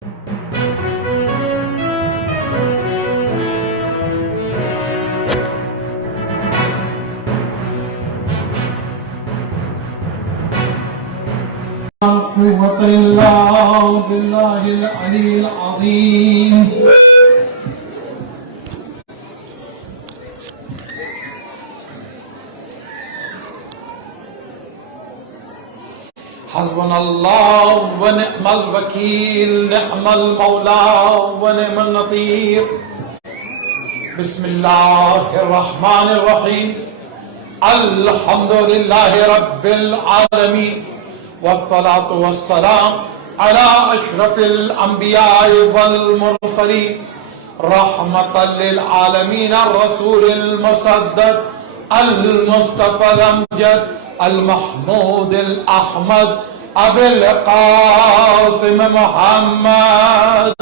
قوة إلا بالله العلي العظيم. حسبنا الله ونعم الوكيل، نعم المولى ونعم النصير. بسم الله الرحمن الرحيم. الحمد لله رب العالمين، والصلاة والسلام على أشرف الأنبياء والمرسلين، رحمة للعالمين، الرسول المسدد المصطفى الأمجد المحمود الأحمد أبي القاسم محمد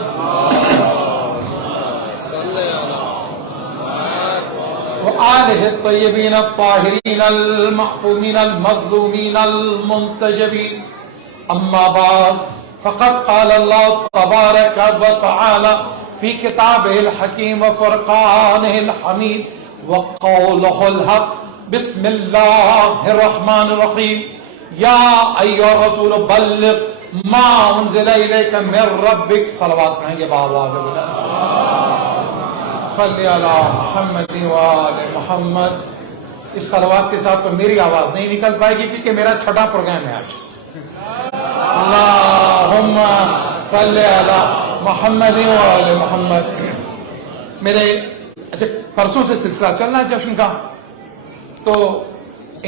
وآله الطيبين الطاهرين المعصومين المظلومين المنتجبين. أما بعد، فقد قال الله تبارك وتعالى في كتابه الحكيم وفرقانه الحميد وقوله الحق. بسم الله الرحمن الرحيم. يا أيها الرسول بلغ ما أنزل إليك من ربك. صلوات پڑھیں گے بآواز بلند. صلی علی محمد وآل محمد. اس صلوات کے ساتھ تو میری آواز نہیں نکل پائے گی کیونکہ میرا چھٹا پروگرام ہے آج. اللہم صلی علی محمد وآل محمد. میرے اچھا پرسوں سے سلسلہ چل رہا ہے جشن کا، تو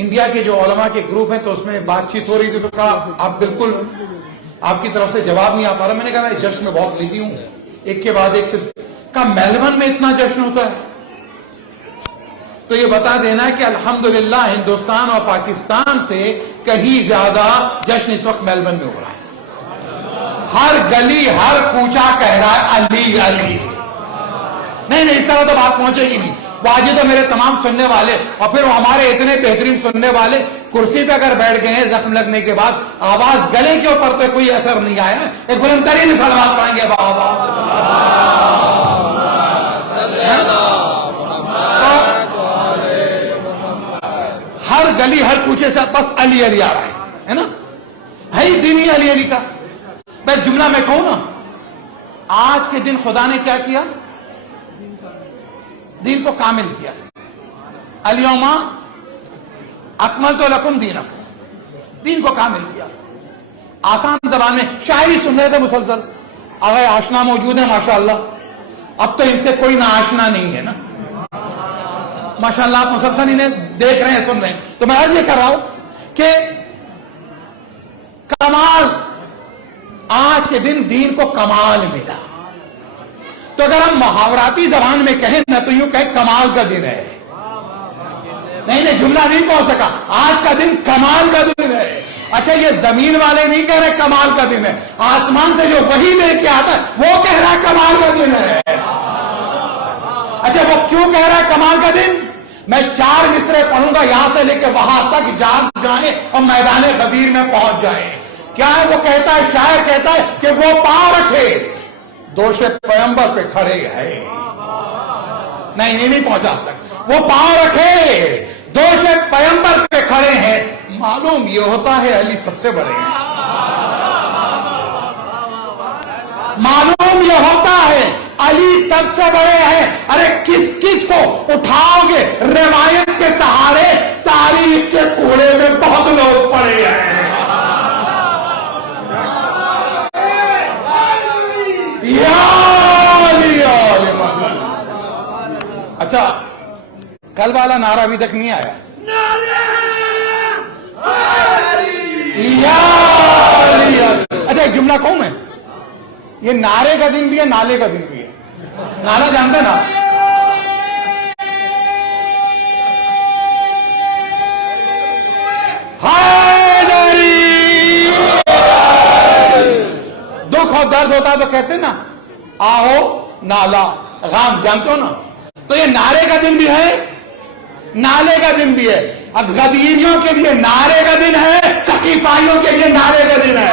انڈیا کے جو علماء کے گروپ ہیں تو اس میں بات چیت ہو رہی تھی، تو کہا آپ بالکل آپ کی طرف سے جواب نہیں آ پا رہا. میں نے کہا میں جشن میں بہت بزی ہوں، ایک کے بعد ایک صرف. کہا میلبرن میں اتنا جشن ہوتا ہے؟ تو یہ بتا دینا کہ الحمدللہ ہندوستان اور پاکستان سے کہیں زیادہ جشن اس وقت میلبرن میں ہو رہا ہے. ہر گلی ہر کوچہ کہہ رہا ہے علی علی. نہیں اس طرح تو بات پہنچے گی نہیں. واجد تو میرے تمام سننے والے اور پھر وہ ہمارے اتنے بہترین سننے والے کرسی پہ اگر بیٹھ گئے ہیں زخم لگنے کے بعد، آواز گلے کے اوپر تو کوئی اثر نہیں آیا. ایک بلند ترین صلوات پڑھیں گے بابا. ہر گلی ہر کوچے سے بس علی علی آ رہا ہے نا. ہے ہی دین ہی علی علی کا. میں جملہ میں کہوں نا، آج کے دن خدا نے کیا کیا؟ دین کو کامل کیا. الیوم اکملت لکم دینکم. دین کو کامل کیا. آسان زبان میں شاعری سن رہے تھے مسلسل. آگے آشنا موجود ہے ماشاءاللہ. اب تو ان سے کوئی نہ آشنا نہیں ہے نا ماشاءاللہ. آپ مسلسل انہیں دیکھ رہے ہیں سن رہے ہیں. تو میں عرض یہ کر رہا ہوں کہ کمال، آج کے دن دین کو کمال ملا. تو اگر ہم محاوراتی زبان میں کہیں نہ تو یوں کہیں کمال کا دن ہے. نہیں جملہ نہیں پہنچ سکا. آج کا دن کمال کا دن ہے. اچھا یہ زمین والے نہیں کہہ رہے کمال کا دن ہے، آسمان سے جو وحی لے کے آتا ہے وہ کہہ رہا ہے کمال کا دن ہے. اچھا وہ کیوں کہہ رہا ہے کمال کا دن؟ میں 4 مصرے پڑھوں گا یہاں سے لے کے وہاں تک جان جائیں اور میدان غدیر میں پہنچ جائیں. کیا ہے وہ کہتا ہے، شاعر کہتا ہے کہ وہ پاؤں رکھے دوش پیغمبر پہ کھڑے ہے. نہیں پہنچا تک. وہ پاؤں رکھے دوش پیغمبر پہ کھڑے ہیں. معلوم یہ ہوتا ہے علی سب سے بڑے ہیں. معلوم یہ ہوتا ہے علی سب سے بڑے ہیں. ارے کس کس کو اٹھاؤ گے؟ روایت کے سہارے تاریخ کے کوڑے میں بہت لوگ پڑے ہیں. اچھا کل والا نعرہ ابھی تک نہیں آیا. اچھا ایک جملہ کہوں میں، یہ نعرے کا دن بھی ہے نالے کا دن بھی ہے. نعرہ جانتے نا؟ دکھ اور درد ہوتا تو کہتے نا آہو نالا غام، جانتے ہو نا. تو یہ نعرے کا دن بھی ہے نالے کا دن بھی ہے. اب غدیریوں کے لیے نعرے کا دن ہے، سقیفائیوں کے لیے نعرے کا دن ہے.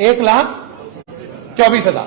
1,24,000।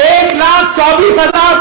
1,24,000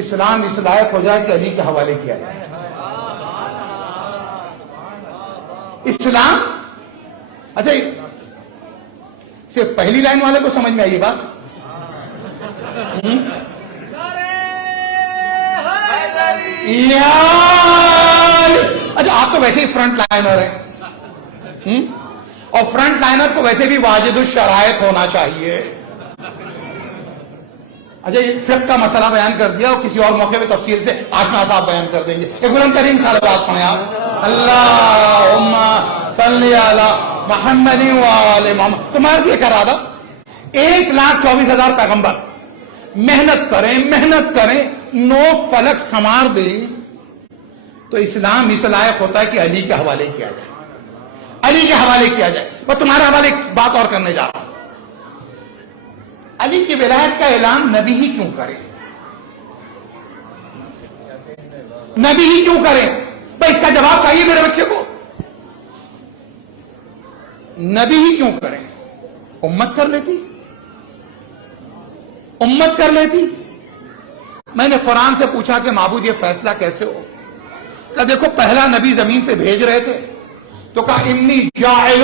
اسلام اس لائق ہو جائے کہ علی کے حوالے کیا جائے. اسلام اچھا صرف پہلی لائن والے کو سمجھ میں آئی یہ بات؟ اچھا آپ تو ویسے ہی فرنٹ لائنر ہیں اور فرنٹ لائنر کو ویسے بھی واجد الشرائط ہونا چاہیے. اچھا یہ فقہ کا مسئلہ بیان کر دیا اور کسی اور موقع پہ تفصیل سے آشنا صاحب بیان کر دیں گے. ایک بلند کریم صلوات پڑھیں آپ. اللہم صلی علی محمد وآل محمد. تمہارا یہ کر رہا تھا 1,24,000 پیغمبر محنت کریں نوک پلک سمار دے تو اسلام اس لائق ہوتا ہے کہ علی کے حوالے کیا جائے. علی کے حوالے کیا جائے. بس تمہارے حوالے ایک بات اور کرنے جا رہا ہوں. علی کی ولایت کا اعلان نبی ہی کیوں کرے؟ نبی ہی کیوں کرے؟ بھائی اس کا جواب چاہیے میرے بچے کو. نبی ہی کیوں کریں؟ امت کر لیتی. امت کر لیتی. میں نے قرآن سے پوچھا کہ معبود یہ فیصلہ کیسے ہو؟ کہ دیکھو پہلا نبی زمین پہ بھیج رہے تھے تو کہا انی جاعل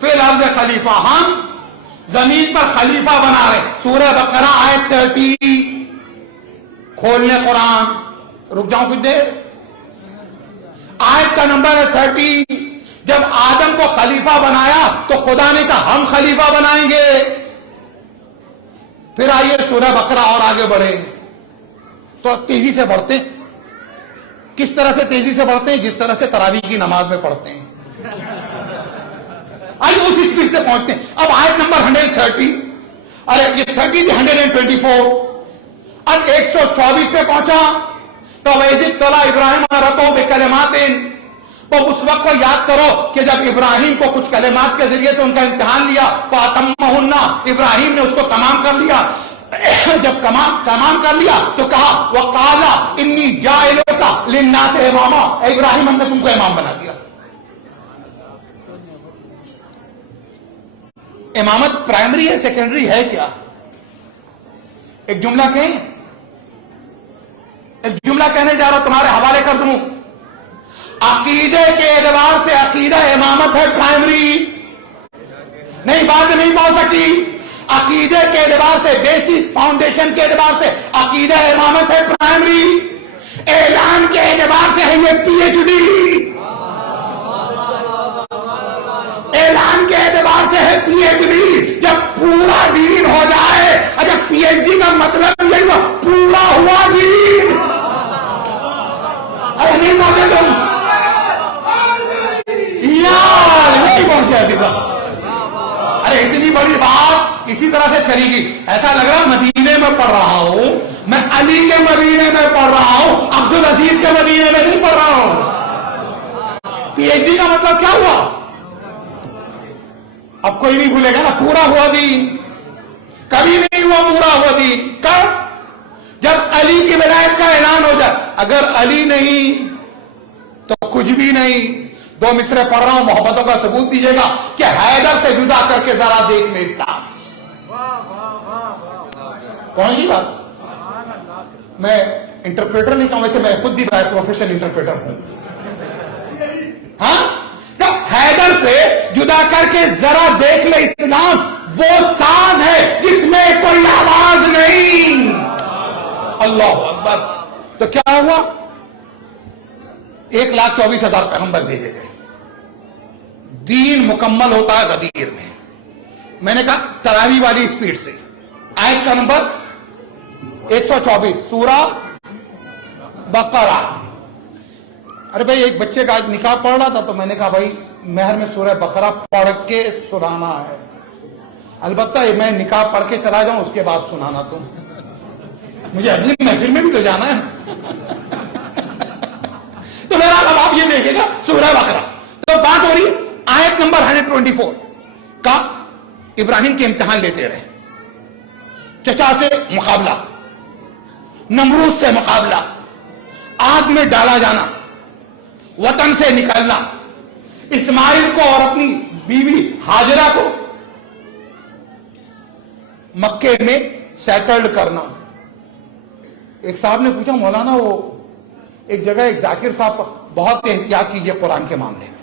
فی الارض خلیفہ. ہم زمین پر خلیفہ بنا رہے. سورہ بقرہ آیت 30 کھولنے قرآن. رک جاؤں کچھ دیر. آیت کا نمبر ہے 30. جب آدم کو خلیفہ بنایا تو خدا نے کہا ہم خلیفہ بنائیں گے. پھر آئیے سورہ بقرہ اور آگے بڑھے تو تیزی سے بڑھتے. کس طرح سے تیزی سے بڑھتے ہیں؟ جس طرح سے تراویح کی نماز میں پڑھتے ہیں. آئیے اسی اسپیڈ سے پہنچتے ہیں. اب آیت نمبر 130. ارے یہ 30 تھی 124. اب 124 پہ پہنچا تو وَإِذِ ابْتَلَىٰ إِبْرَاهِيمَ رَبُّهُ بِكَلِمَاتٍ. تو اس وقت کو یاد کرو کہ جب ابراہیم کو کچھ کلمات کے ذریعے سے ان کا امتحان لیا فَأَتَمَّهُنَّ. ابراہیم نے اس کو تمام کر لیا. جب تمام کر لیا تو کہا وَقَالَ إِنِّي جَاعِلُكَ لِلنَّاسِ إِمَامًا. اے ابراہیم ہم نے تم کو امام بنا دیا. امامت پرائمری ہے سیکنڈری ہے کیا؟ ایک جملہ کہیں. ایک جملہ کہنے جا رہا تمہارے حوالے کر دوں. عقیدے کے اعتبار سے عقیدہ امامت ہے پرائمری. نہیں بات نہیں پہنچ سکی. عقیدے کے اعتبار سے بیسک فاؤنڈیشن کے اعتبار سے عقیدہ امامت ہے پرائمری. اعلان کے اعتبار سے ہے یہ پی ایچ ڈی. اعلان کے اعتبار سے ہے پی ایچ ڈی. جب پورا دین ہو جائے. اچھا پی ایچ ڈی کا مطلب یہ ہوا پورا ہوا دین. ارے نہیں پہنچے تم یار, نہیں پہنچے ابھی تک. ارے اتنی بڑی بات اسی طرح سے چلی گی. ایسا لگ رہا مدینے میں پڑھ رہا ہوں. میں علی کے مدینے میں پڑھ رہا ہوں, عبدالعزیز کے مدینے میں نہیں پڑھ رہا ہوں. پی ایچ ڈی کا مطلب کیا ہوا؟ اب کوئی نہیں بھولے گا نا. پورا ہوا دین. کبھی نہیں ہوا پورا ہوا دین. کب؟ جب علی کی ولایت کا اعلان ہو جائے. اگر علی نہیں تو کچھ بھی نہیں. 2 مصرے پڑھ رہا ہوں, محبتوں کا ثبوت دیجیے گا کہ حیدر سے جدا کر کے ذرا دیکھ لے اسلام. کون سی بات؟ میں انٹرپریٹر نہیں کہوں, ویسے میں خود بھی بائی پروفیشن انٹرپریٹر ہوں. ہاں حیدر سے جدا کر کے ذرا دیکھ لے اسلام. وہ ساز ہے جس میں کوئی آواز نہیں. اللہ اکبر. تو کیا ہوا؟ 1,24,000 پیغمبر بھیجے گئے. دین مکمل ہوتا ہے غدیر میں. میں نے کہا تراویح والی اسپیڈ سے. آیت کا نمبر 124 سورہ بقرہ. ارے بھائی ایک بچے کا آج نکاح پڑھ رہا تھا تو میں نے کہا بھائی مہر میں سورہ بقرہ پڑھ کے سنانا ہے. البتہ میں نکاح پڑھ کے چلا جاؤں اس کے بعد سنانا. تم مجھے اگلی محفل میں بھی تو جانا ہے. تو میرا اب آپ یہ دیکھیں گا سورہ بقرہ. تو بات ہو رہی آیت نمبر 124 کا ابراہیم کے امتحان لیتے رہے. چچا سے مقابلہ, نمرود سے مقابلہ, آگ میں ڈالا جانا, وطن سے نکلنا, اسماعیل کو اور اپنی بیوی ہاجرہ کو مکے میں سیٹلڈ کرنا. ایک صاحب نے پوچھا مولانا وہ ایک جگہ ایک ذاکر صاحب بہت احتیاط کیجئے قرآن کے معاملے میں،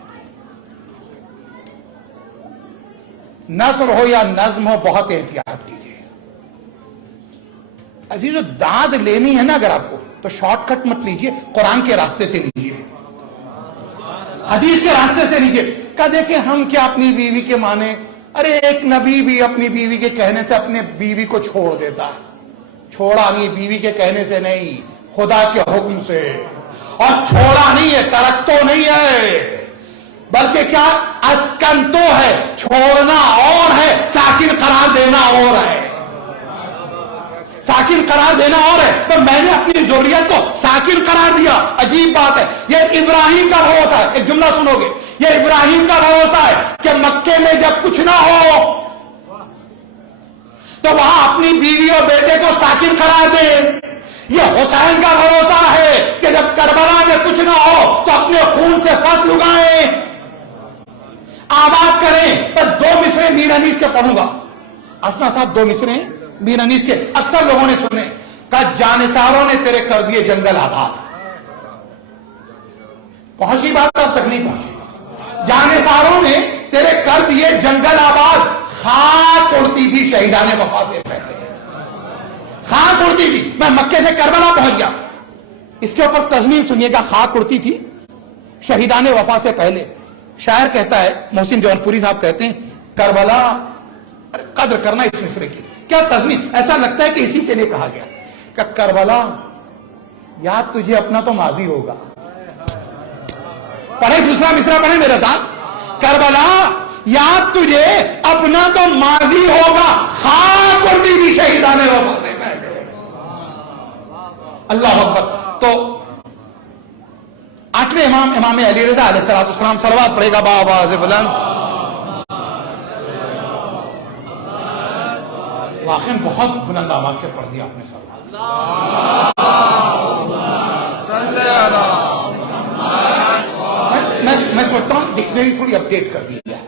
نثر ہو یا نظم ہو بہت احتیاط کیجئے. عزیزو داد لینی ہے نا اگر آپ کو تو شارٹ کٹ مت لیجئے، قرآن کے راستے سے لیجئے، حدیث کے راستے سے لیجئے. کہا دیکھیں ہم کیا اپنی بیوی کے مانے، ارے ایک نبی بھی اپنی بیوی کے کہنے سے اپنے بیوی کو چھوڑ دیتا ہے، چھوڑا نہیں بیوی کے کہنے سے نہیں، خدا کے حکم سے. اور چھوڑا نہیں ہے، ترک تو نہیں ہے، بلکہ کیا اسکن تو ہے، چھوڑنا اور ہے، ساکن قرار دینا اور ہے. ساکن قرار دینا اور ہے، تو میں نے اپنی ذریت کو ساکن قرار دیا. عجیب بات ہے، یہ ابراہیم کا بھروسہ ہے. ایک جملہ سنو گے، یہ ابراہیم کا بھروسہ ہے کہ مکے میں جب کچھ نہ ہو تو وہاں اپنی بیوی اور بیٹے کو ساکن قرار دے. یہ حسین کا بھروسہ ہے کہ جب کربلا میں کچھ نہ ہو تو اپنے خون سے فتح لگائیں، آباد کریں. پر دو مصرے میر انیس کے پڑھوں گا. آسما صاحب دو مصرے میر انیس کے اکثر لوگوں نے سنے. کہا جانثاروں نے تیرے کر دیے جنگل آباد. پہنچی بات اب تک نہیں پہنچی. جانثاروں نے تیرے کر دیے جنگل آباد. خاک اڑتی تھی شہیدان وفا سے پہلے، خاک اڑتی تھی. میں مکے سے کربلا پہنچ گیا. اس کے اوپر تضمین سنیے گا. خاک اڑتی تھی شہیدان وفا سے پہلے. شاعر کہتا ہے، محسن جون پوری صاحب کہتے ہیں، کربلا قدر کرنا اس مصرے کی. کیا تضمین، ایسا لگتا ہے کہ اسی کے لیے کہا گیا کہ کربلا یاد تجھے اپنا تو ماضی ہوگا. پڑھے دوسرا مصرا پڑھے میرے ساتھ. کربلا یاد تجھے اپنا تو ماضی ہوگا، خاک اڑتی تھی شہیدان وفا سے پہلے. اللہ اکبر. تو آٹھویں امام امام علی رضا علیہ السلام صلوات پڑھے گا بآواز بلند. واقعی بہت بلند آواز سے پڑھ دیا آپ نے صلوات. میں سوچتا ہوں ڈکشنری تھوڑی اپڈیٹ کر دی جائے.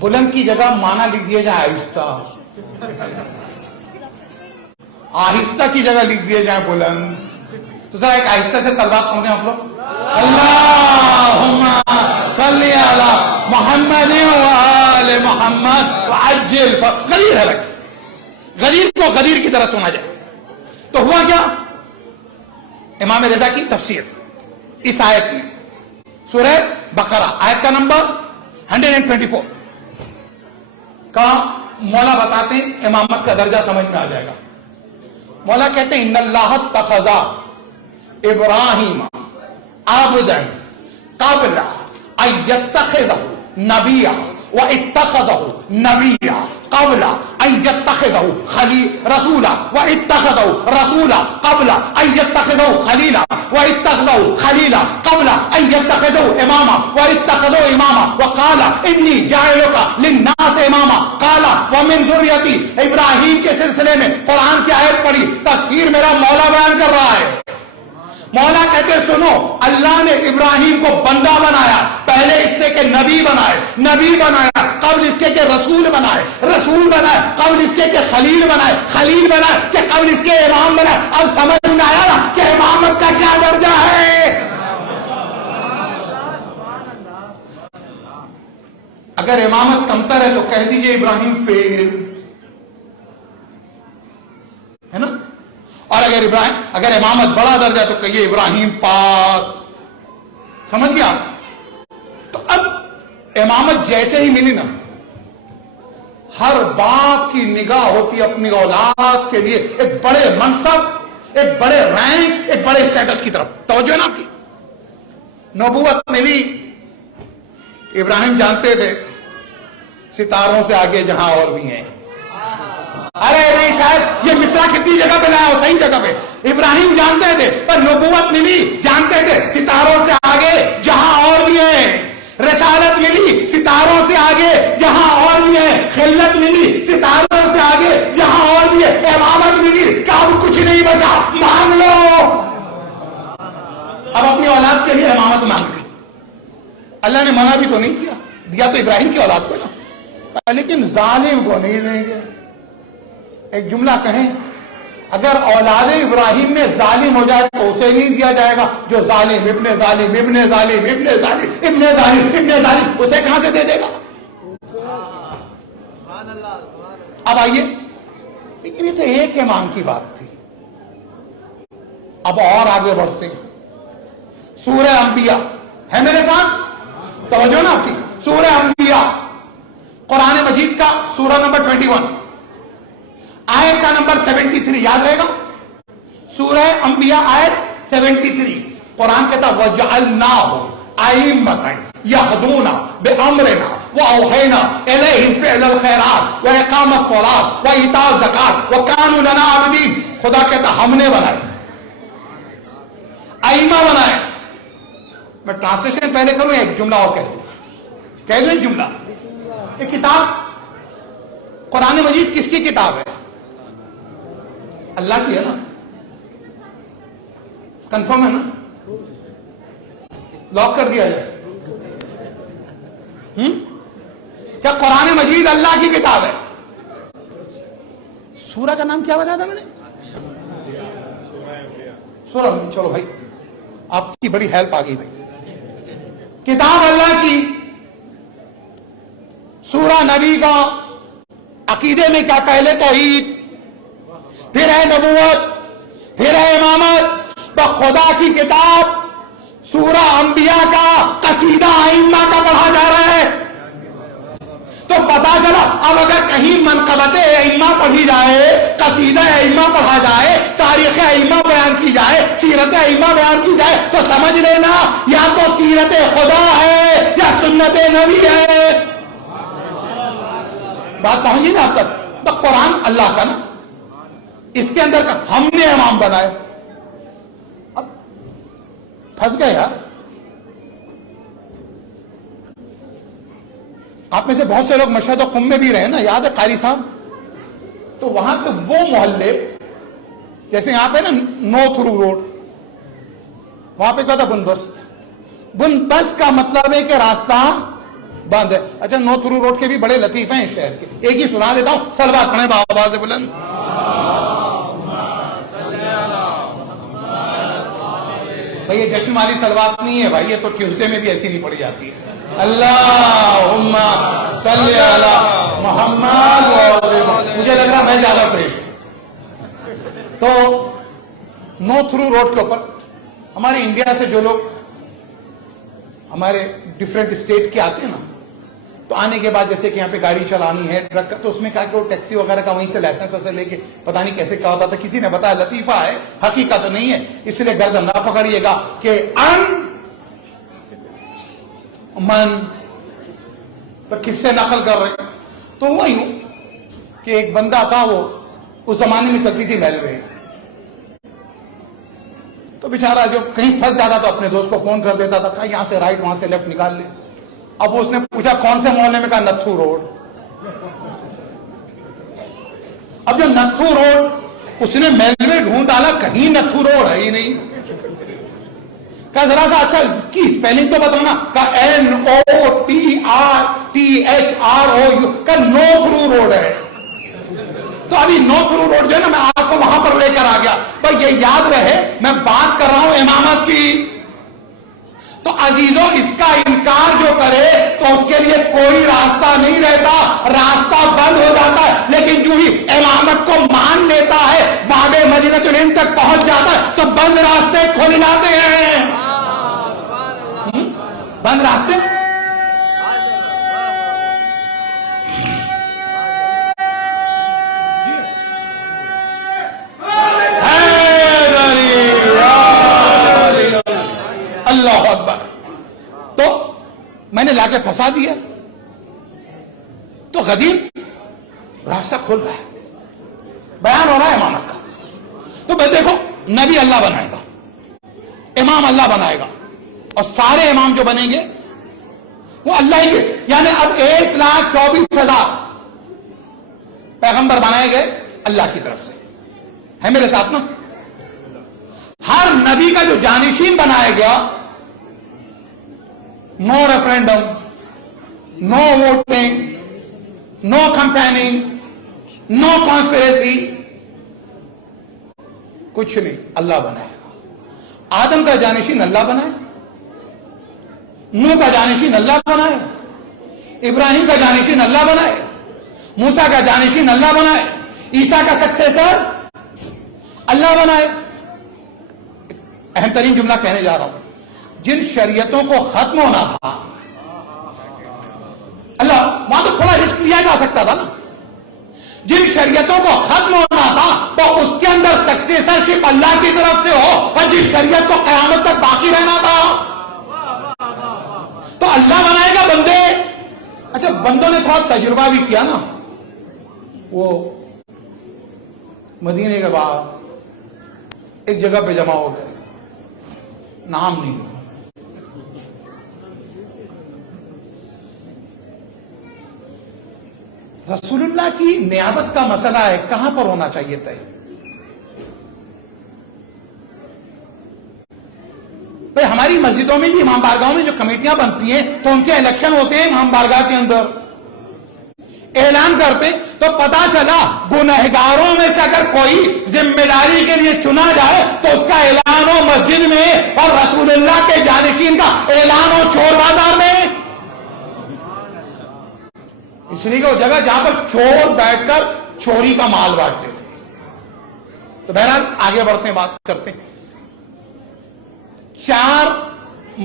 بلند کی جگہ معنی لکھ دیا جائے آہستہ، آہستہ کی جگہ لکھ دیا جائے بلند. تو ذرا ایک آہستہ سے صلوات پڑھ دیں آپ لوگ. اللہم صلی علی محمد وآل محمد وعجل غدیر ہے بھائی، غدیر کو غدیر کی طرح سنا جائے. تو ہوا کیا؟ امام رضا کی تفسیر اس آیت میں سورہ بقرہ آیت کا نمبر 124 کا مولا بتاتے ہیں، امامت کا درجہ سمجھ میں آ جائے گا. مولا کہتے ہیں ان اللہ اتخذ ابراہیم عبدا قبل ان یتخذہ نبیا واتخذہ نبیا قبل ان یتخذہ رسولا واتخذہ رسولا قبل ان یتخذہ خلیلا واتخذہ خلیلا قبل ان یتخذہ اماما واتخذہ اماما وقال انی جاعلک للناس اماما قال ومن ذریتی. ابراہیم کے سلسلے میں قرآن کی آیت پڑھی، تفسیر میرا مولا بیان کر رہا ہے. مولا کہتے سنو، اللہ نے ابراہیم کو بندہ بنایا، پہلے اس سے کہ نبی بنائے، نبی بنایا، قبل اس کے کہ رسول بنائے، رسول بنائے، قبل اس کے کہ خلیل بنائے، خلیل بنائے کہ قبل اس کے امام بنائے. اب سمجھ میں آیا نا کہ امامت کا کیا درجہ ہے. اگر امامت کمتر ہے تو کہہ دیجئے ابراہیم فیل ہے نا، اور اگر امامت بڑا درجہ تو کہیے ابراہیم پاس. سمجھ گیا؟ تو اب امامت جیسے ہی ملی نا، ہر باپ کی نگاہ ہوتی اپنی اولاد کے لیے ایک بڑے منصب، ایک بڑے رینک، ایک بڑے اسٹیٹس کی طرف. توجہ ہے نا آپ کی. نبوت میں بھی ابراہیم جانتے تھے ستاروں سے آگے جہاں اور بھی ہیں. ارے نہیں، شاید یہ مصرع کتنی جگہ پہ لایا ہو، صحیح جگہ پہ. ابراہیم جانتے تھے، پر نبوت ملی جانتے تھے ستاروں سے آگے جہاں اور بھی ہیں. رسالت ملی ستاروں سے آگے جہاں اور بھی ہیں. خلت ملی ستاروں سے آگے جہاں اور بھی ہے. امامت ملی کہ اب کچھ نہیں بچا، مانگ لو. اب اپنی اولاد کے لیے امامت مانگ لی. اللہ نے منع بھی تو نہیں کیا، دیا تو ابراہیم کی اولاد کو نا، لیکن ظالم کو نہیں دیں گے. ایک جملہ کہیں، اگر اولاد ابراہیم میں ظالم ہو جائے تو اسے نہیں دیا جائے گا جو ظالم ابن ظالم ابن ظالم ابن ظالم ابن ظالم ابن ظالم، اسے کہاں سے دے دے گا؟ اب آئیے، لیکن یہ تو ایک امام کی بات تھی، اب اور آگے بڑھتے ہیں۔ سورہ انبیاء ہے میرے ساتھ؟ توجہ نا آپ کی، سورہ انبیاء قرآن مجید کا سورہ نمبر 21 آیت کا نمبر 73 یاد رہے گا؟ سورہ انبیاء آیت 73، قرآن کہتا وَجَعَلْنَاهُمْ أَئِمَّةً يَهْدُونَ بِأَمْرِنَا وَأَوْحَيْنَا إِلَيْهِمْ فِعْلَ الْخَيْرَاتِ وَإِقَامَ الصَّلَاةِ وَإِيتَاءَ الزَّكَاةِ وَكَانُوا لَنَا عَابِدِينَ۔ خدا کہتا ہم نے بنائے، ائمہ بنائے۔ میں ٹرانسلیشن پہلے کروں، ایک جملہ اور کہہ دوں ایک جملہ۔ یہ کتاب قرآن مجید کس کی کتاب ہے؟ اللہ کی ہے نا؟ کنفرم ہے نا؟ لاک کر دیا جائے؟ کیا قرآن مجید اللہ کی کتاب ہے؟ سورہ کا نام کیا بتایا تھا میں نے؟ سورہ، چلو بھائی آپ کی بڑی ہیلپ آ گئی بھائی۔ کتاب اللہ کی، سورہ نبی کا، عقیدے میں کیا؟ پہلے توحید، پھر ہے نبوت، پھر ہے امامت۔ خدا کی کتاب سورہ انبیاء کا قصیدہ ائمہ کا پڑھا جا رہا ہے، تو پتا چلا اب اگر کہیں منقبت ائمہ پڑھی جائے، قصیدہ ائمہ پڑھا جائے، تاریخ ائمہ بیان کی جائے، سیرت ائمہ بیان کی جائے، تو سمجھ لینا یا تو سیرت خدا ہے یا سنت نبی ہے۔ بات پہنچی نا اب تک؟ تو قرآن اللہ کا نا، اس کے اندر کا ہم نے امام بنائے۔ اب پھنس گئے یار۔ آپ میں سے بہت سے لوگ مشہد و قم میں بھی رہے نا، یاد ہے قاری صاحب؟ تو وہاں پہ وہ محلے جیسے یہاں پہ نا نو تھرو روڈ، وہاں پہ کیا تھا؟ بندوبست۔ بندوبست کا مطلب ہے کہ راستہ بند ہے۔ اچھا، نو تھرو روڈ کے بھی بڑے لطیفے ہیں شہر کے، ایک ہی سنا دیتا ہوں، صلوات پڑھیں بآواز بلند۔ بھائی یہ جشن والی صلوات نہیں ہے بھائی، یہ تو ٹیوزڈے میں بھی ایسی نہیں پڑھی جاتی ہے۔ اللہم صلی علی محمد، مجھے لگ رہا میں زیادہ فریش ہوں۔ تو نو تھرو روڈ کے اوپر ہمارے انڈیا سے جو لوگ ہمارے ڈیفرنٹ اسٹیٹ کے آتے ہیں نا، تو آنے کے بعد جیسے کہ یہاں پہ گاڑی چلانی ہے، ٹرک کا، تو اس میں کہا کہ وہ ٹیکسی وغیرہ کا وہیں سے لائسنس ویسے لے کے پتہ نہیں کیسے کیا ہوتا تھا، کسی نے بتایا، لطیفہ ہے، حقیقت نہیں ہے، اس لیے گردن نہ پکڑیے گا کہ من کس سے نقل کر رہے ہیں۔ تو وہی ہوں کہ ایک بندہ تھا، وہ اس زمانے میں چلتی تھی ریلوے، تو بیچارہ جو کہیں پھنس جاتا تو اپنے دوست کو فون کر دیتا تھا، کہا یہاں سے رائٹ وہاں سے لیفٹ نکال لے۔ اب اس نے پوچھا کون سے محلے میں؟ کہا نتھو روڈ۔ اب جو نتھو روڈ، اس نے میل میں ڈھونڈ ڈالا، کہیں نتھو روڈ ہے ہی نہیں۔ کہا ذرا سا اچھا اس کی اسپیلنگ تو بتانا۔ کہا NOTHROU، کہا نو تھرو روڈ ہے۔ تو ابھی نو تھرو روڈ جو ہے نا، میں آپ کو وہاں پر لے کر آ گیا۔ بھائی یہ یاد رہے میں بات کر رہا ہوں امامت کی، تو عزیزوں اس کا انکار جو کرے تو اس کے لیے کوئی راستہ نہیں رہتا، راستہ بند ہو جاتا ہے۔ لیکن جو ہی امامت کو مان لیتا ہے، باب مدینۃ العلم تک پہنچ جاتا ہے، تو بند راستے کھل جاتے ہیں۔ بند راستے اللہ اکبر۔ تو میں نے لا کے پھنسا دیا، تو غدیر راستہ کھل رہا ہے، بیان ہو رہا ہے امامت کا۔ تو میں دیکھو، نبی اللہ بنائے گا، امام اللہ بنائے گا، اور سارے امام جو بنیں گے وہ اللہ ہی کے، یعنی اب 1,24,000 پیغمبر بنائے گئے اللہ کی طرف سے، ہے میرے ساتھ نا؟ ہر نبی کا جو جانشین بنایا گیا، نو ریفرینڈم، نو ووٹنگ، نو کمپیننگ، نو کانسپریسی، کچھ نہیں، اللہ بنائے گا۔ آدم کا جانشین اللہ بنائے، نوح کا جانشین اللہ بنائے، ابراہیم کا جانشین اللہ بنائے، موسیٰ کا جانشین اللہ بنائے، عیسیٰ کا سکسیسر اللہ بنائے۔ اہم ترین جملہ کہنے جا رہا ہوں، جن شریعتوں کو ختم ہونا تھا اللہ، وہاں تو تھوڑا رسک لیا جا سکتا تھا نا، جن شریعتوں کو ختم ہونا تھا تو اس کے اندر سکسیسرشپ اللہ کی طرف سے ہو، اور جس شریعت کو قیامت تک باقی رہنا تھا تو اللہ بنائے گا بندے۔ اچھا بندوں نے تھوڑا تجربہ بھی کیا نا، وہ مدینے کے بعد ایک جگہ پہ جمع ہو گئے، نام نہیں، رسول اللہ کی نیابت کا مسئلہ ہے، کہاں پر ہونا چاہیے طے؟ بھئی ہماری مسجدوں میں بھی، امام بارگاہوں میں جو کمیٹیاں بنتی ہیں تو ان کے الیکشن ہوتے ہیں امام بارگاہ کے اندر، اعلان کرتے تو پتا چلا گنہگاروں میں سے اگر کوئی ذمہ داری کے لیے چنا جائے تو اس کا اعلان ہو مسجد میں، اور رسول اللہ کے جانشین کا اعلان ہو چور بازار میں۔ اس لیے کہ وہ جگہ جہاں پر چور بیٹھ کر چوری کا مال بانٹتے تھے۔ تو بہرحال آگے بڑھتے ہیں، بات کرتے ہیں۔ 4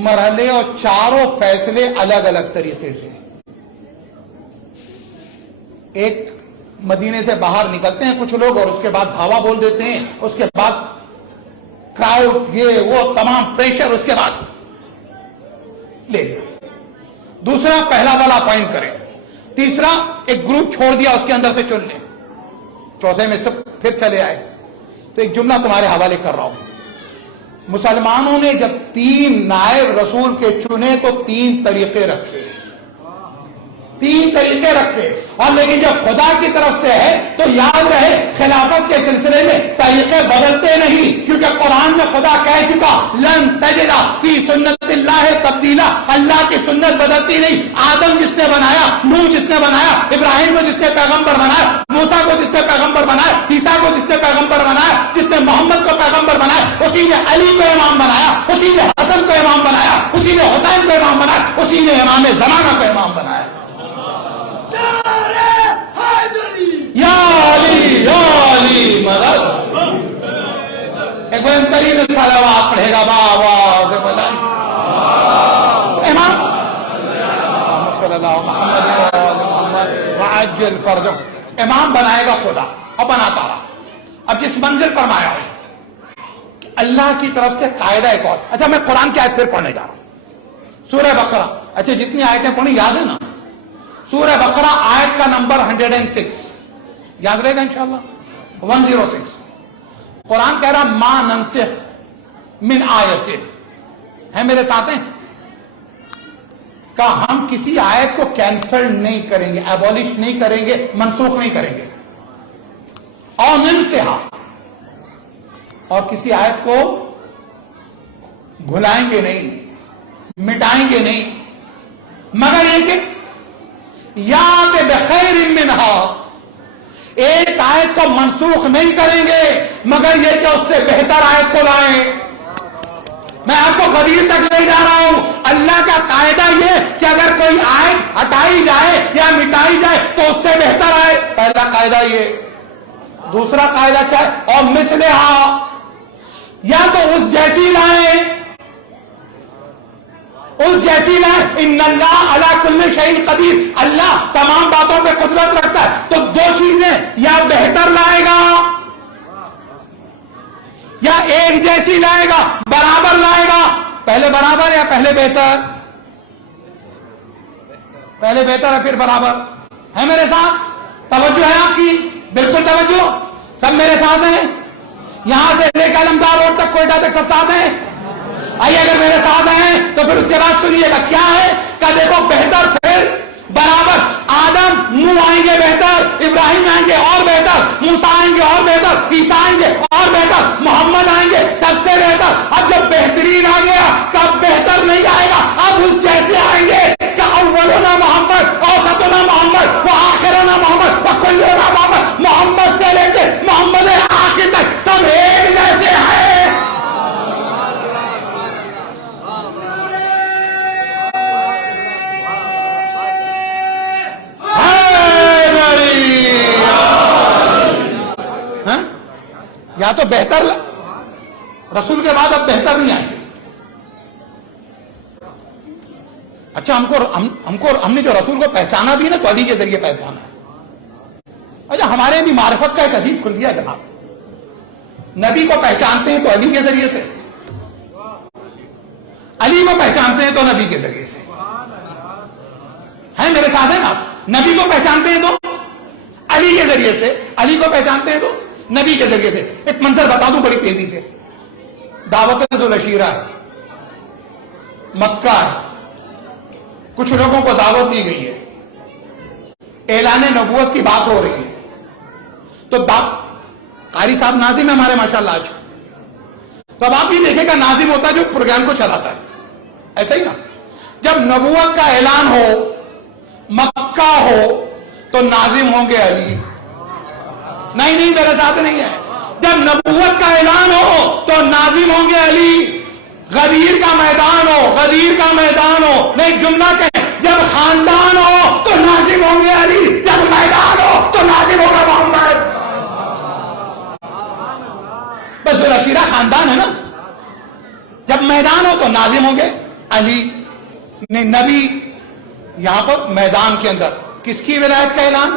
مرحلے اور چاروں فیصلے الگ الگ طریقے سے۔ ایک مدینے سے باہر نکلتے ہیں کچھ لوگ اور اس کے بعد دھاوا بول دیتے ہیں، اس کے بعد کراؤڈ، یہ وہ تمام پریشر، اس کے بعد لے لیا۔ دوسرا پہلا والا اپوائنٹ کریں، تیسرا ایک گروپ چھوڑ دیا اس کے اندر سے چن لیں، چوتھے میں سب پھر چلے آئے۔ تو ایک جملہ تمہارے حوالے کر رہا ہوں، مسلمانوں نے جب 3 نائب رسول کے چنے تو 3 طریقے رکھے، 3 طریقے رکھے، اور لیکن جب خدا کی طرف سے ہے تو یاد رہے خلافت کے سلسلے میں طریقے بدلتے نہیں، کیونکہ قرآن میں خدا کہہ چکا لن تجد فی سنت اللہ تبدیلا، اللہ کی سنت بدلتی نہیں۔ آدم جس نے بنایا، نوح جس نے بنایا، ابراہیم کو جس نے پیغمبر بنایا، موسیٰ کو جس نے پیغمبر بنایا، عیسیٰ کو جس نے پیغمبر بنایا، جس نے محمد کو پیغمبر بنایا، اسی نے علی کو امام بنایا، اسی نے حسن کو امام بنایا، اسی نے حسین کو امام بنایا، اسی نے امام زمانہ کو امام بنایا۔ یا علی یا علی مدد، ایک بہترین صلوات پڑھے گا بابا سے بلند امام صلی اللہ محمد وعجل فرجہ، امام بنائے گا خدا، اور بناتا رہا۔ اب جس منزل پر آیا ہوں اللہ کی طرف سے قاعدہ ایک اور۔ اچھا میں قرآن کی آیت پھر پڑھنے جا رہا ہوں، سورہ بقرہ۔ اچھا جتنی آیتیں پڑھی یاد ہے نا؟ سورہ بقرہ آیت کا نمبر 106 یاد رہے گا انشاءاللہ، 106۔ قرآن کہہ رہا ما ننسخ من آیت، ہے میرے ساتھ ہیں؟ کہ ہم کسی آیت کو کینسل نہیں کریں گے، ایبولش نہیں کریں گے، منسوخ نہیں کریں گے، اور ننسخا، اور کسی آیت کو بھلائیں گے نہیں، مٹائیں گے نہیں، مگر یہ کہ یات بخیر منہا، ایک آیت کو منسوخ نہیں کریں گے مگر یہ کہ اس سے بہتر آیت کو لائیں۔ میں آپ کو غدیر تک لے جا رہا ہوں۔ اللہ کا قاعدہ یہ کہ اگر کوئی آیت ہٹائی جائے یا مٹائی جائے تو اس سے بہتر آئے، پہلا قاعدہ یہ۔ دوسرا قاعدہ کیا ہے؟ اور مثلہا، یا تو اس جیسی لائیں، اس جیسی لائیں۔ ان اللہ علی کل شیء قدیر، اللہ تمام باتوں پہ قدرت رکھتا ہے۔ تو 2 چیزیں، یا بہتر لائے گا یا ایک جیسی لائے گا، برابر لائے گا۔ پہلے برابر یا پہلے بہتر؟ پہلے بہتر ہے پھر برابر، ہے میرے ساتھ؟ توجہ ہے آپ کی؟ بالکل توجہ، سب میرے ساتھ ہیں؟ یہاں سے لے کے علمدار روڈ تک، کوئٹہ تک سب ساتھ ہیں؟ آئیے اگر میرے ساتھ ہیں تو پھر اس کے بعد سنیے گا کیا ہے کہ دیکھو بہتر پھر برابر۔ آدم نوح آئیں گے بہتر، ابراہیم آئیں گے اور بہتر، موسیٰ آئیں گے اور بہتر، عیسیٰ آئیں گے اور بہتر، محمد آئیں گے سب سے بہتر۔ اب جب بہترین آ گیا کب بہتر نہیں آئے گا، اب اس جیسے آئیں گے کہ اولنا محمد، اوسطنا محمد، وآخرنا محمد، وکلنا محمد، محمد سے لے کے محمد آخر تک سب ایک جیسے یا تو بہتر رسول کے بعد اب بہتر نہیں آئیں گے. اچھا ہم نے جو رسول کو پہچانا بھی نا تو علی کے ذریعے پہچانا ہے. اچھا ہمارے بھی معرفت کا ایک عجیب کھل گیا جناب. نبی کو پہچانتے ہیں تو علی کے ذریعے سے, علی کو پہچانتے ہیں تو نبی کے ذریعے سے. ہے میرے ساتھ ہے نا. نبی کو پہچانتے ہیں تو علی کے ذریعے سے, علی کو پہچانتے ہیں تو نبی کے ذریعے سے. ایک منظر بتا دوں بڑی تیزی سے. دعوت ذوالعشیرہ ہے, مکہ ہے, کچھ لوگوں کو دعوت دی گئی ہے, اعلان نبوت کی بات ہو رہی ہے. تو قاری صاحب ناظم ہے ہمارے ماشاءاللہ آج. تو اب آپ بھی دیکھیں گا ناظم ہوتا ہے جو پروگرام کو چلاتا ہے, ایسا ہی نا. جب نبوت کا اعلان ہو, مکہ ہو, تو ناظم ہوں گے علی. نہیں میرے ساتھ نہیں ہے. جب نبوت کا اعلان ہو تو ناظم ہوں گے علی. غدیر کا میدان ہو, غدیر کا میدان ہو, میں ایک جملہ کہیں, جب خاندان ہو تو ناظم ہوں گے علی, جب میدان ہو تو ناظم ہوگا محمد. بس ذوالعشیرہ خاندان ہے نا. جب میدان ہو تو ناظم ہوں گے علی. نبی یہاں پر میدان کے اندر کس کی ولایت کا اعلان؟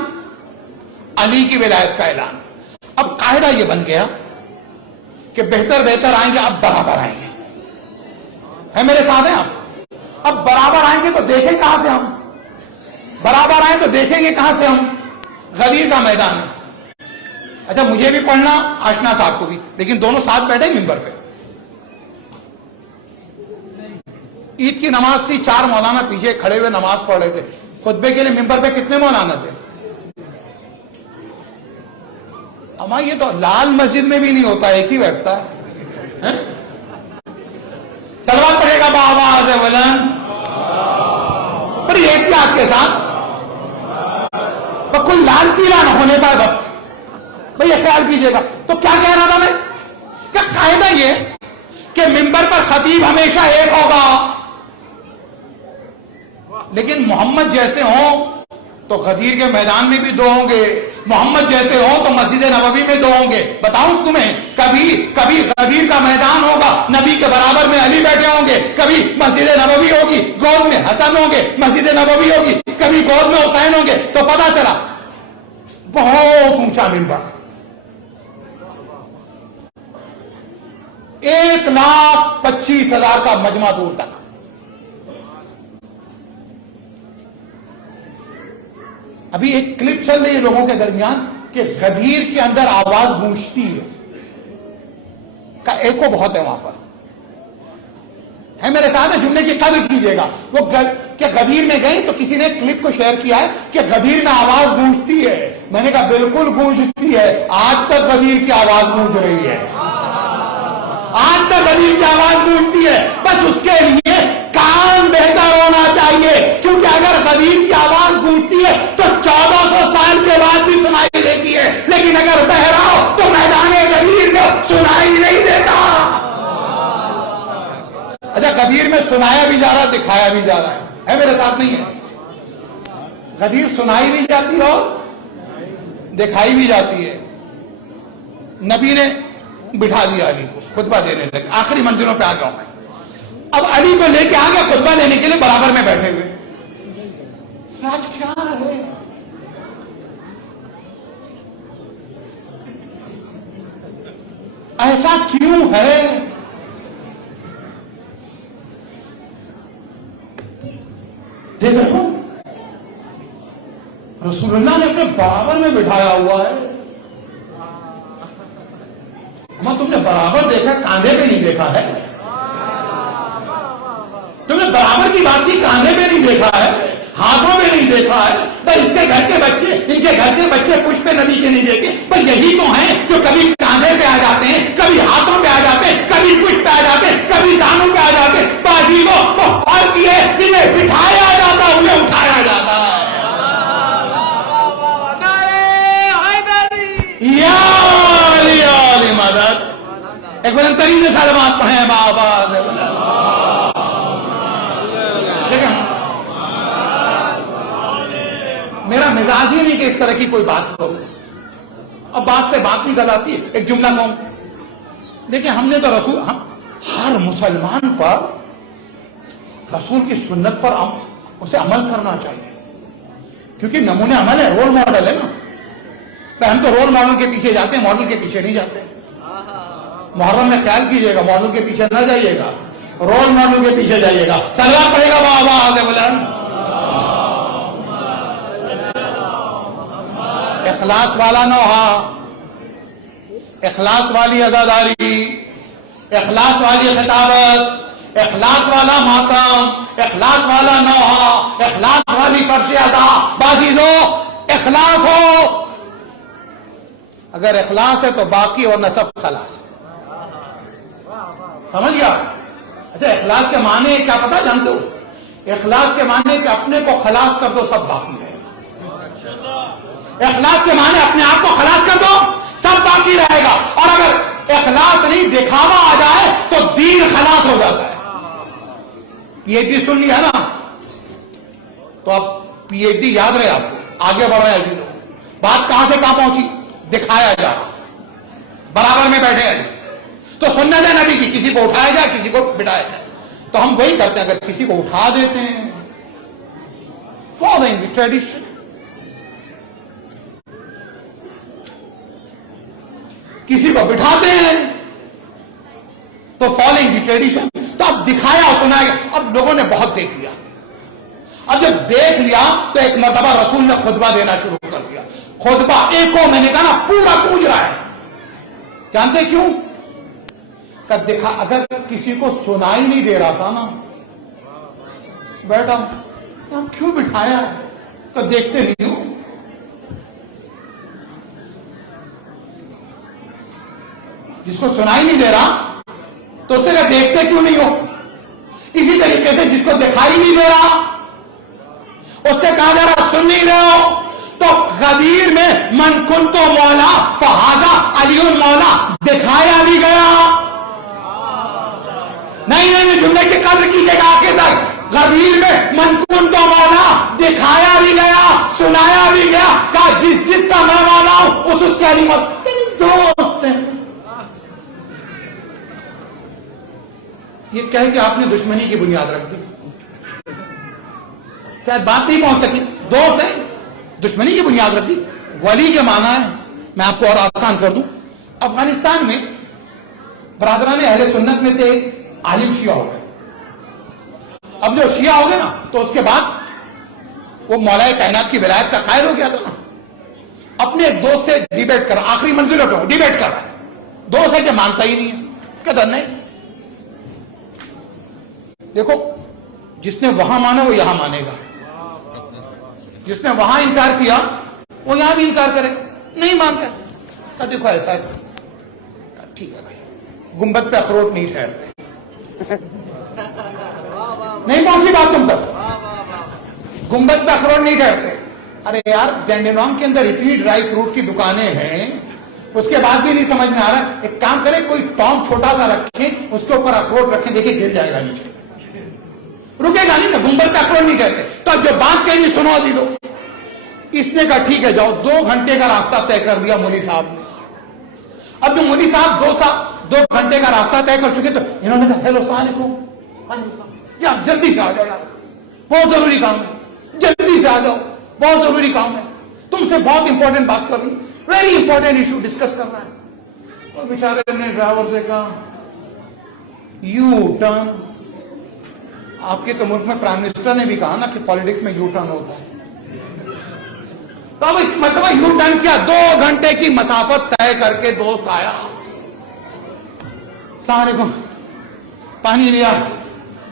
علی کی ولایت کا اعلان. اب قاعدہ یہ بن گیا کہ بہتر آئیں گے, اب برابر آئیں گے. ہے میرے ساتھ ہیں آپ؟ اب برابر آئیں گے تو دیکھیں کہاں سے ہم, برابر آئیں تو دیکھیں گے کہاں سے ہم. غدیر کا میدان ہے. اچھا مجھے بھی پڑھنا, آشنا صاحب کو بھی, لیکن دونوں ساتھ بیٹھے ممبر پہ. عید کی نماز تھی, 4 مولانا پیچھے کھڑے ہوئے نماز پڑھ رہے تھے. خطبے کے لیے ممبر پہ کتنے مولانا تھے؟ اما یہ تو لال مسجد میں بھی نہیں ہوتا, ایک ہی بیٹھتا ہے. سلوات پڑھے گا بآواز بلند, بڑی احتیاط کے ساتھ, کوئی لال پیلا نہ ہونے پائے, بس بھئی یہ خیال کیجئے گا. تو کیا کہہ رہا تھا میں, کہ قاعدہ یہ کہ ممبر پر خطیب ہمیشہ ایک ہوگا, لیکن محمد جیسے ہوں تو غدیر کے میدان میں بھی 2 ہوں گے, محمد جیسے ہوں تو مسجد نبوی میں 2 ہوں گے. بتاؤں تمہیں, کبھی غدیر کا میدان ہوگا, نبی کے برابر میں علی بیٹھے ہوں گے, کبھی مسجد نبوی ہوگی, گود میں حسن ہوں گے, مسجد نبوی ہوگی, کبھی گود میں حسین ہوں گے. تو پتا چلا بہت اونچا ممبر, 1,25,000 کا مجمع دور تک. ابھی ایک کلپ چل رہی ہے لوگوں کے درمیان کہ غدیر کے اندر آواز گونجتی ہے, کا ایکو بہت ہے وہاں پر. ہے میرے ساتھ, جملے کی قدر کیجئے گا. وہ کہ غدیر میں گئی تو کسی نے کلپ کو شیئر کیا ہے کہ غدیر میں آواز گونجتی ہے. میں نے کہا بالکل گونجتی ہے, آج تک غدیر کی آواز گونج رہی ہے, آج تک غدیر کی آواز گونجتی ہے. بس اس کے لیے کان بہتر ہونا چاہیے, کیونکہ اگر غدیر کی آواز گونجتی ہے تو 1400 سال کے بعد بھی سنائی دیتی ہے, لیکن اگر بہرا ہو تو میدان غدیر میں سنائی نہیں دیتا. اچھا غدیر میں سنایا بھی جا رہا, دکھایا بھی جا رہا ہے میرے ساتھ نہیں ہے. غدیر سنائی بھی جاتی ہے اور دکھائی بھی جاتی ہے. نبی نے بٹھا دیا علی کو, خطبہ دینے لگے, آخری منزلوں پہ آ گیا میں. اب علی کو لے کے آ گیا خطبہ دینے کے لیے, برابر میں بیٹھے ہوئے. آج کیا ہے, ایسا کیوں ہے؟ دیکھ رہے ہو رسول اللہ نے اپنے برابر میں بٹھایا ہوا ہے. تم نے برابر دیکھا, کاندھے پہ نہیں دیکھا ہے. تم نے برابر کی بات کی, کاندھے پہ نہیں دیکھا ہے, ہاتھوں میں نہیں دیکھا ہے. پر اس کے گھر کے بچے, ان کے گھر کے بچے پشت پہ نبی کے نہیں دیکھے, پر یہی تو ہیں جو کبھی کاندھے پہ آ جاتے ہیں, کبھی ہاتھوں پہ آ جاتے ہیں, کبھی پشت پہ آ جاتے ہیں, کبھی دانوں پہ آ جاتے ہیں. بازیوں کو فرق یہ ہے, انہیں بٹھایا جاتا, انہیں اٹھایا جاتا ہے. یا علی مدد. ایک بلند ترین سلوات پڑھیں بآواز بلند. میرا مزاج ہی نہیں کہ اس طرح کی کوئی بات کروں, اب بات سے بات نکل آتی ہے. ایک جملہ کہوں, دیکھیں ہم نے تو ہر مسلمان پر رسول کی سنت پر اسے عمل کرنا چاہیے، کیونکہ نمونے عمل ہے، رول ماڈل ہے نا. ہم تو رول ماڈل کے پیچھے جاتے ہیں، ماڈل کے پیچھے نہیں جاتے. محرم میں خیال کیجئے گا، ماڈل کے پیچھے نہ جائیے گا، رول ماڈل کے پیچھے جائیے گا. چلنا پڑے گا بابا آگے بلند. اخلاص والا نوحہ، اخلاص والی عزاداری، اخلاص والی خطابت، اخلاص والا ماتم، اخلاص والا نوحہ، اخلاص والی فرش ادا. بازیزو اخلاص ہو، اگر اخلاص ہے تو باقی اور نسب خلاص ہے. سمجھ گیا؟ اچھا اخلاص کے معنی کیا پتا جانتے ہو؟ اخلاص کے معنی کہ اپنے کو خلاص کر دو سب باقی رہے گا. اخلاص کے معنی اپنے آپ کو خلاص کر دو سب باقی رہے گا. اور اگر اخلاص نہیں دکھاوا آ جائے تو دین خلاص ہو جاتا ہے. پی ایچ ڈی سن لیا نا، تو اب پی ایچ ڈی یاد رہے آپ کو، آگے بڑھ رہے ہیں. بات کہاں سے کہاں پہنچی؟ دکھایا جا رہا، برابر میں بیٹھے ہیں. تو سنت ہے نبی کی، کسی کو اٹھایا جائے کسی کو بٹھایا جائے. تو ہم وہی کرتے ہیں، اگر کسی کو اٹھا دیتے ہیں فالوئنگ دی ٹریڈیشن، کسی کو بٹھاتے ہیں تو فالوئنگ دی ٹریڈیشن. تو اب دکھایا اور سنایا گیا. اب لوگوں نے بہت دیکھ لیا، اب جب دیکھ لیا تو ایک مرتبہ رسول نے خطبہ دینا شروع کر دیا. خطبہ ایکو میں نے کہا نا پورا گونج رہا ہے. جانتے کیوں؟ کہ دیکھا اگر کسی کو سنائی نہیں دے رہا تھا نا، بیٹا ہم کیوں بٹھایا ہے؟ کہ دیکھتے نہیں ہو. جس کو سنائی نہیں دے رہا تو اسے کہ دیکھتے کیوں نہیں ہو. اسی طریقے سے جس کو دکھائی نہیں دے رہا اس سے کہا جا رہا سن نہیں رہے ہو. تو غدیر میں من کنتو مولا فہذا علی مولا، دکھایا بھی گیا. نہیں جملے کی قدر کیجیے گا آخر تک. غدیر میں من کنتو مولا، دکھایا بھی گیا، سنایا بھی گیا. کہا جس کا میں مولا ہوں اس کی علی مولا. میری دوست ہے. یہ کہہ کہ آپ نے دشمنی کی بنیاد رکھ دی، شاید بات نہیں پہنچ سکی. دوست ہے، دشمنی کی بنیاد رکھ دی. ولی کے معنی ہے، میں آپ کو اور آسان کر دوں. افغانستان میں برادران اہل سنت میں سے ایک عالم شیعہ ہو گئے. اب جو شیعہ ہو گئے نا تو اس کے بعد وہ مولا کائنات کی ولایت کا قائل ہو گیا تھا نا. اپنے ایک دوست سے ڈیبیٹ کر رہا، آخری منزلوں پہ ڈیبیٹ کر رہا ہے. دوست ہے کہ مانتا ہی نہیں ہے، قدر نہیں. دیکھو جس نے وہاں مانا وہ یہاں مانے گا، جس نے وہاں انکار کیا وہ یہاں بھی انکار کرے. نہیں مان رہے کہ دیکھو ایسا ہے. ٹھیک ہے بھائی، گنبد پہ اخروٹ نہیں ٹھہرتے. نہیں پہنچی بات تم تک؟ گنبد پہ اخروٹ نہیں ٹھہرتے. ارے یار ڈینڈینوم کے اندر اتنی ڈرائی فروٹ کی دکانیں ہیں، اس کے بعد بھی نہیں سمجھ میں آ رہا. ایک کام کرے، کوئی ٹام چھوٹا سا رکھیں، اس کے اوپر اخروٹ رکھیں، دیکھیں گر جائے گا نیچے، رکے گا نہیں نا. گنبد پہ اخروٹ نہیں ٹھہرتے. تو اب جو بات کہنی سنو دی دو. اس نے کہا ٹھیک ہے جاؤ. 2 گھنٹے کا راستہ طے کر دیا مولوی صاحب نے. اب جو مولوی صاحب 2 گھنٹے کا راستہ طے کر چکے تو انہوں نے کہا ہیلو السلام علیکم، یار جلدی سے آ جاؤ یار، بہت ضروری کام ہے، جلدی سے آ جاؤ، بہت ضروری کام ہے، تم سے بہت امپورٹنٹ بات کرنی، ویری امپورٹنٹ ایشو ڈسکس کرنا ہے. اور بیچارے نے ڈرائیور سے کہا یو ٹرن. آپ کے تو ملک میں پرائم منسٹر نے بھی کہا نا کہ پالیٹکس میں یو ٹرن ہوتا ہے. تو اب مطلب یو ٹرن کیا. 2 گھنٹے کی مسافت طے کر کے دوست آیا. السلام علیکم، پانی لیا.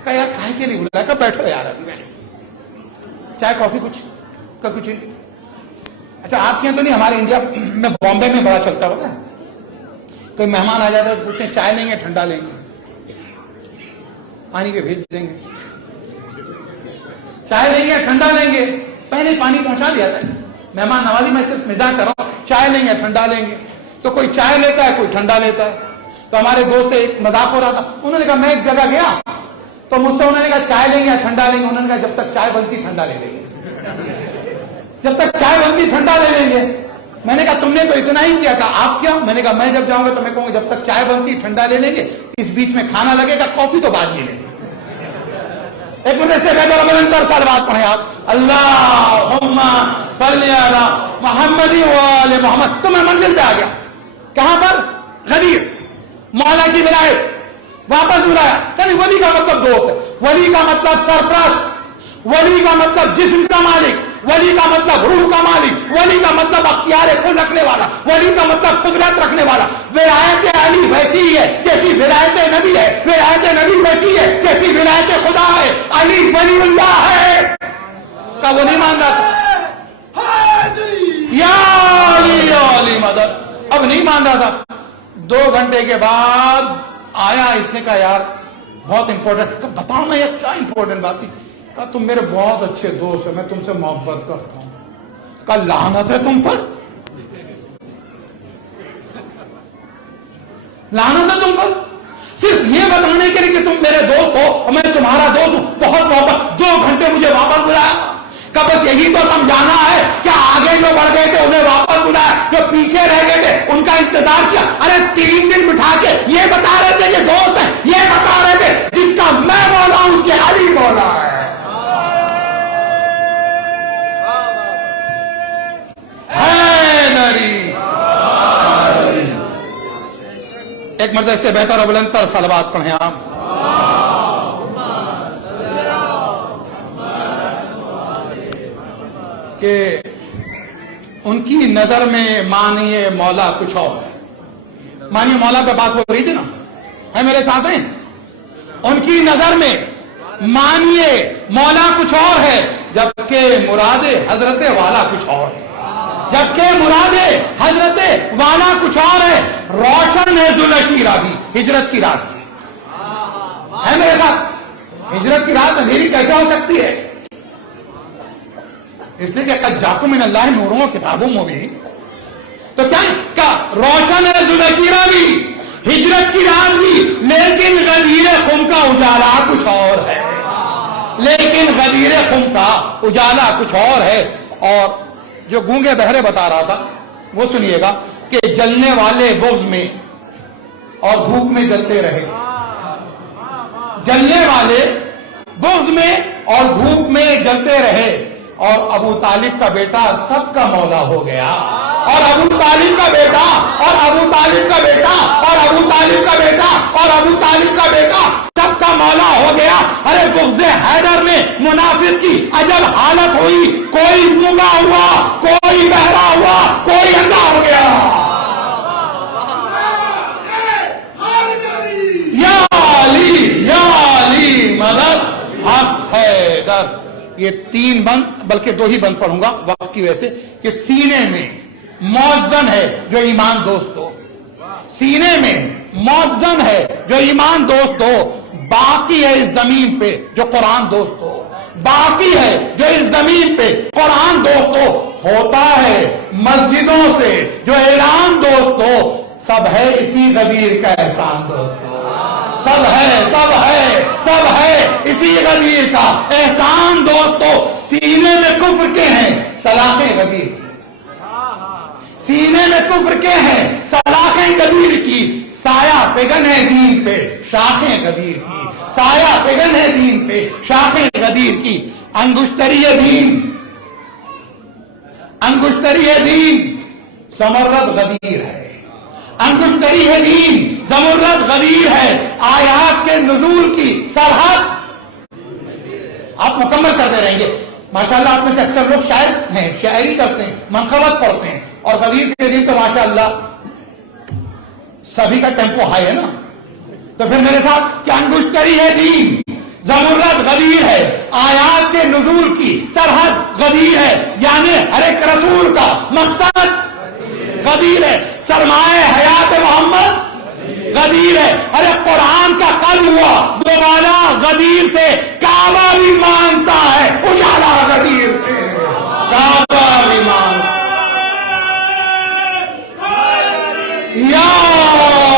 کہا یار کھائے کے نہیں بلایا. کہا بیٹھو یار ابھی بیٹھو، چائے کافی کچھ کا کچھ. اچھا آپ کے یہاں تو نہیں، ہمارے انڈیا میں بامبے میں بڑا چلتا ہوتا ہے. کوئی مہمان آ جاتا ہے پوچھتے ہیں چائے لیں گے ٹھنڈا لیں گے، پانی کے بھیج دیں گے. چائے لیں گے ٹھنڈا لیں گے، پہلے پانی پہنچا دیا تھا. مہمان نوازی میں صرف مزاح کر رہا ہوں. چائے لیں گے ٹھنڈا لیں گے، تو کوئی چائے لیتا ہے کوئی ٹھنڈا لیتا ہے. تو ہمارے دوست سے ایک مذاق ہو رہا تھا. انہوں نے کہا میں ایک جگہ گیا تو مجھ سے انہوں نے کہا چائے لیں گے یا ٹھنڈا لیں گے. انہوں نے کہا جب تک چائے بنتی ٹھنڈا لے لیں گے، جب تک چائے بنتی ٹھنڈا لے لیں گے. میں نے کہا تم نے تو اتنا ہی کیا. کہا آپ کیا؟ میں نے کہا میں جب جاؤں گا تو میں کہوں گا جب تک چائے بنتی ٹھنڈا لے لیں گے, اس بیچ میں کھانا لگے گا, کافی تو بعد میں لیں گے. ایک مجھے سے بہتر بلندر سالوات پڑھیں آپ. اللہم صلی علی محمد و آل محمد. تو میں منزل پہ آ گیا. کہاں پر؟ غدیر. مولا کی ولایت. واپس بلایا. کہ ولی کا مطلب دوست ہے, ولی کا مطلب سرپرست, ولی کا مطلب جسم کا مالک, ولی کا مطلب روح کا مالک, ولی کا مطلب اختیار کل رکھنے والا, ولی کا مطلب قدرت رکھنے والا. ولایت علی ویسی ہی ہے جیسی ولایت نبی ہے, ولایت نبی ویسی ہے جیسی ولایت خدا ہے. علی ولی اللہ ہے. کا وہ نہیں مان رہا تھا یا علی یا علی مدد. اب نہیں مان رہا تھا. 2 گھنٹے کے بعد آیا. اس نے کہا یار بہت امپورٹنٹ. بتاؤ میں یہ کیا امپورٹنٹ بات تھی؟ کہا تم میرے بہت اچھے دوست ہیں, میں تم سے محبت کرتا ہوں. کہا لعنت ہے تم پر, لعنت ہے تم پر, صرف یہ بتانے کے لیے کہ تم میرے دوست ہو اور میں تمہارا دوست ہوں. بہت محبت. 2 گھنٹے مجھے واپس بلایا. کہ بس یہی تو سمجھانا ہے کہ آگے جو بڑھ گئے تھے انہیں واپس بلایا, جو پیچھے رہ گئے تھے ان کا انتظار کیا. ارے 3 دن بٹھا کے یہ بتا رہے تھے کہ دوست ہیں, یہ بتا رہے تھے جس کا میں مولا ہوں اس کے علی مولا ہے. ایک مرتبہ اس سے بہتر اور بلندر صلوات پڑھیں آپ. کہ ان کی نظر میں مانیے مولا کچھ اور ہے. مانیے مولا پہ بات ہو رہی تھی نا, ہے میرے ساتھ ہیں. ان کی نظر میں مانیے مولا کچھ اور ہے, جبکہ مراد حضرت والا کچھ اور ہے. جبکہ مراد حضرت والا کچھ اور ہے. روشن ہے ذوالعشیرہ بھی, ہجرت کی رات ہے میرے ساتھ. ہجرت کی رات اندھیری کیسے ہو سکتی ہے؟ اس لیے کہ قد جاکم من اللہ نوروں کتابوں مبین. تو کیا روشن ہے ذوالعشیرہ بھی, ہجرت کی رات بھی, لیکن غدیر خم کا اجالا کچھ اور ہے. لیکن غدیر خم کا اجالا کچھ اور ہے. اور جو گونگے بہرے بتا رہا تھا وہ سنیے گا کہ جلنے والے بغض میں اور بھوک میں جلتے رہے. جلنے والے بغض میں اور بھوک میں جلتے رہے. اور ابو طالب کا بیٹا سب کا مولا ہو گیا. اور ابو طالب کا بیٹا اور ابو طالب کا بیٹا اور ابو طالب کا بیٹا اور ابو طالب کا بیٹا سب کا مولا ہو گیا. ارے بغض حیدر میں منافق کی عجب حالت ہوئی. کوئی گونگا ہوا, کوئی بہرا ہوا, کوئی اندھا ہو گیا. یا علی یا علی مدد حق حیدر. یہ 3 بند بلکہ 2 ہی بند پڑھوں گا وقت کی وجہ سے. کہ سینے میں موزن ہے جو ایمان دوست ہو, سینے میں موزن ہے جو ایمان دوست ہو. باقی ہے اس زمین پہ جو قرآن دوست ہو, باقی ہے جو اس زمین پہ قرآن دوست ہو. ہوتا ہے مسجدوں سے جو اعلان دوست ہو, سب ہے اسی غدیر کا احسان دوست ہو. سب ہے سب ہے سب ہے اسی غدیر کا احسان دوستو. سینے میں کفر کے ہیں سلاخیں غدیر کی, سینے میں کفر کے ہیں سلاخیں غدیر کی. سایہ پگن ہے دین پہ شاخیں غدیر کی, سایہ پگن ہے دین پہ شاخیں غدیر کی. انگشتری دین, انگشتری دین زمرد غدیر ہے. انگشتری دین زمرد غدیر ہے. آیات کے نزول کی سرحد آپ مکمل کرتے رہیں گے. ماشاءاللہ آپ میں سے اکثر لوگ شاعر ہیں, شاعری کرتے ہیں, منقبت پڑھتے ہیں. اور غدیر کے دین تو ماشاءاللہ سبھی کا ٹیمپو ہائی ہے نا. تو پھر میرے ساتھ کہ انگشتری دین زمرد غدیر ہے. آیات کے نزول کی سرحد غدیر ہے. یعنی ہر ایک رسول کا مقصد غدیر ہے. سرمایہ حیات محمد غدیر ہے. ارے قرآن کا قلب ہوا دوبارہ غدیر سے. کعبہ بھی مانگتا ہے اجالا غدیر سے. کعبہ بھی مانگتا یا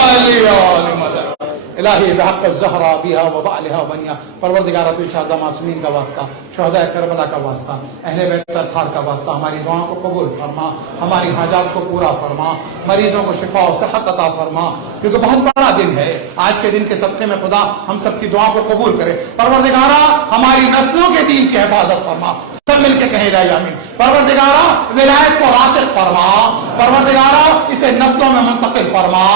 علی مدد. الہی بحق الزہرا بہا وبعلہا وبنیہا، پروردگارہ تو شہداء معصومین کا واسطہ، شہداء کربلا کا واسطہ، اہل بیت اطہار کا واسطہ ہماری دعاؤں کو قبول فرما، ہماری حاجات کو پورا فرما، مریضوں کو شفا و صحت عطا فرما، کیونکہ بہت بڑا دن ہے آج کے دن کے صدقے میں خدا ہم سب کی دعا کو قبول کرے۔ پروردگارہ ہماری نسلوں کے دین کی حفاظت فرما، سب مل کے کہیں لا آمین۔ پروردگارہ ولایت کو راسخ فرما، پروردگارہ اسے نسلوں میں منتقل فرما،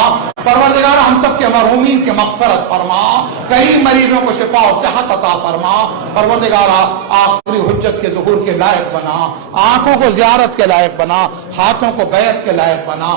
پروردگارہ ہم سب کے مرحومین کی مغفرت فرما، کئی مریضوں کو شفا و صحت عطا فرما، پروردگارہ آخری حجت کے ظہور کے لائق بنا، آنکھوں کو زیارت کے لائق بنا، ہاتھوں کو بیعت کے لائق بنا،